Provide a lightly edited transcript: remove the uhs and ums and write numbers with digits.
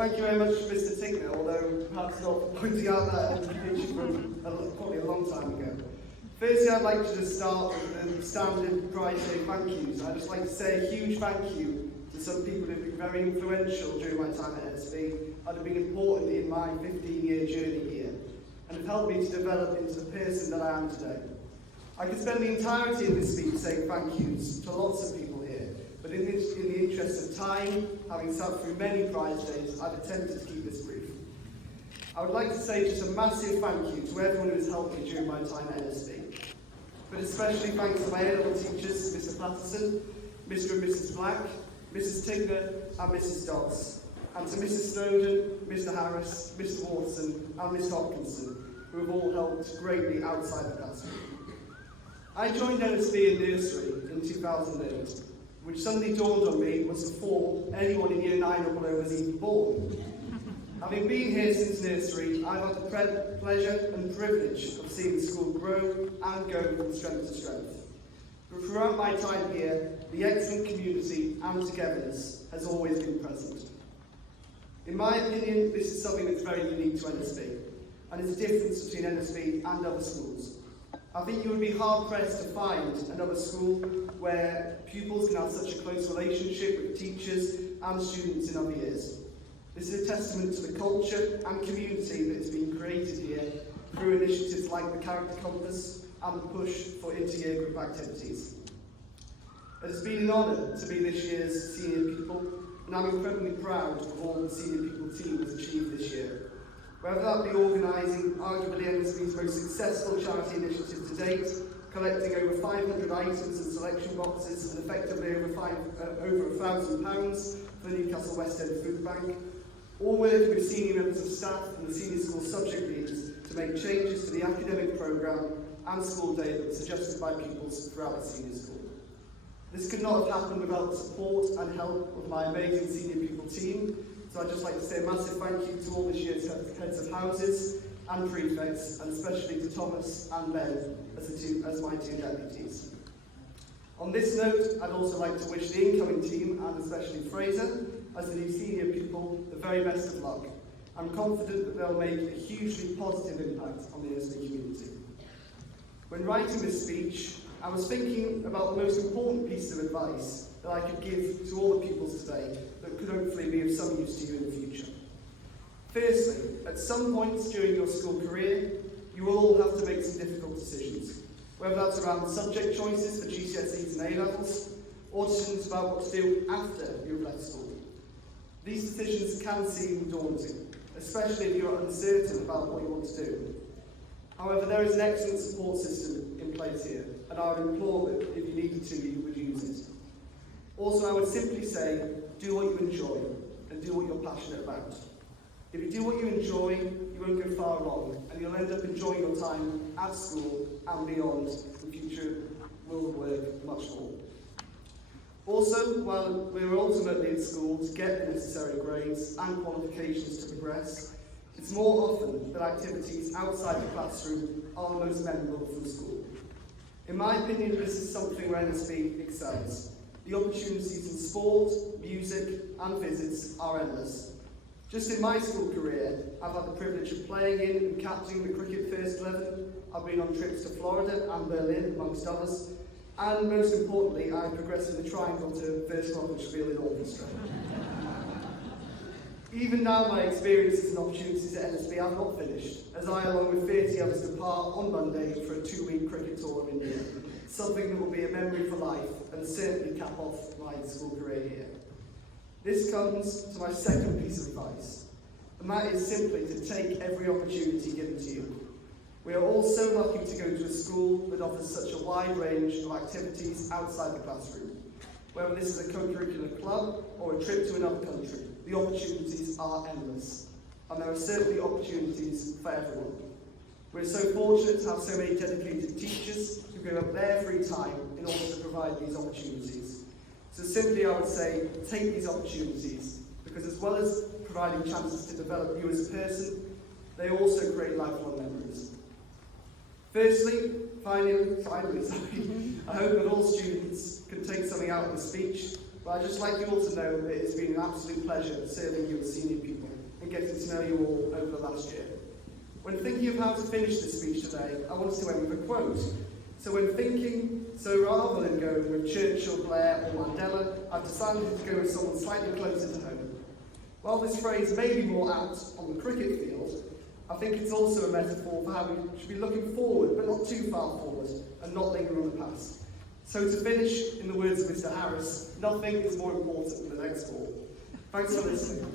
thank you very much, Mr. Tigner, although perhaps not pointing out that education from probably a long time ago. Firstly, I'd like to just start with the standard Pride Day thank yous. I'd just like to say a huge thank you to some people who've been very influential during my time at NSB and have been important in my 15-year journey here, and have helped me to develop into the person that I am today. I could spend the entirety of this speech saying thank yous to lots of people here, but in the interest of time, having sat through many Pride Days, I've attempted to keep this brief. I would like to say just a massive thank you to everyone who has helped me during my time at NSB, but especially thanks to my A-level teachers, Mr. Patterson, Mr. and Mrs. Black, Mrs. Tigner and Mrs. Dodds, and to Mrs. Snowden, Mr. Harris, Mr. Watson and Miss Hopkinson, who have all helped greatly outside the classroom. I joined NSB in nursery in 2008, which suddenly dawned on me was before anyone in year 9 or below was even born. Having been here since nursery, I've had the pleasure and privilege of seeing the school grow and go from strength to strength. But throughout my time here, the excellent community and togetherness has always been present. In my opinion, this is something that's very unique to NSB, and it's a difference between NSB and other schools. I think you would be hard-pressed to find another school where pupils can have such a close relationship with teachers and students in other years. This is a testament to the culture and community that has been created here through initiatives like the Character Compass and the push for inter-year group activities. It has been an honour to be this year's Senior Pupil, and I'm incredibly proud of all the Senior Pupil team has achieved this year. Whether that be organising arguably NSB's most successful charity initiative to date, collecting over 500 items and selection boxes and effectively over £1,000 for the Newcastle West End Food Bank, or working with senior members of staff and the senior school subject leaders to make changes to the academic programme and school day that were suggested by pupils throughout the senior school. This could not have happened without the support and help of my amazing Senior Pupil team, so I'd just like to say a massive thank you to all this year's heads of houses and prefects, and especially to Thomas and Ben as my two deputies. On this note, I'd also like to wish the incoming team, and especially Fraser, as the new Senior Pupil, the very best of luck. I'm confident that they'll make a hugely positive impact on the NSB community. When writing this speech, I was thinking about the most important pieces of advice that I could give to all the pupils today that could hopefully be of some use to you in the future. Firstly, at some points during your school career, you will all have to make some difficult decisions, whether that's around subject choices for GCSEs and A-levels, or decisions about what to do after you've left school. These decisions can seem daunting, especially if you're uncertain about what you want to do. However, there is an excellent support system in place here, and I would implore that if you needed to, you would use it. Also, I would simply say, do what you enjoy, and do what you're passionate about. If you do what you enjoy, you won't go far wrong, and you'll end up enjoying your time at school and beyond the future world of work much more. Also, while we're ultimately at school to get the necessary grades and qualifications to progress, it's more often that activities outside the classroom are the most memorable from school. In my opinion, this is something where NSB excels. The opportunities in sport, music and visits are endless. Just in my school career, I've had the privilege of playing in and captaining the cricket first 11. I've been on trips to Florida and Berlin, amongst others. And most importantly, I progressed in the triangle to first glockenspiel in orchestra. Even now, my experiences and opportunities at NSB have not finished, as I, along with 30 others, depart on Monday for a 2-week cricket tour of India, something that will be a memory for life and certainly cap off my school career here. This comes to my second piece of advice, and that is simply to take every opportunity given to you. We are all so lucky to go to a school that offers such a wide range of activities outside the classroom. Whether this is a co-curricular club or a trip to another country, the opportunities are endless, and there are certainly opportunities for everyone. We're so fortunate to have so many dedicated teachers who give up their free time in order to provide these opportunities. So simply I would say, take these opportunities, because as well as providing chances to develop you as a person, they also create lifelong memories. Finally, I hope that all students can take something out of the speech, but I'd just like you all to know that it's been an absolute pleasure serving you as Senior Pupil. getting to know you all over the last year. When thinking of how to finish this speech today, I wanted to end with a quote. So rather than going with Churchill, Blair or Mandela, I've decided to go with someone slightly closer to home. While this phrase may be more apt on the cricket field, I think it's also a metaphor for how we should be looking forward, but not too far forward, and not linger on the past. So to finish, in the words of Mr. Harris, nothing is more important than the next ball. Thanks for listening.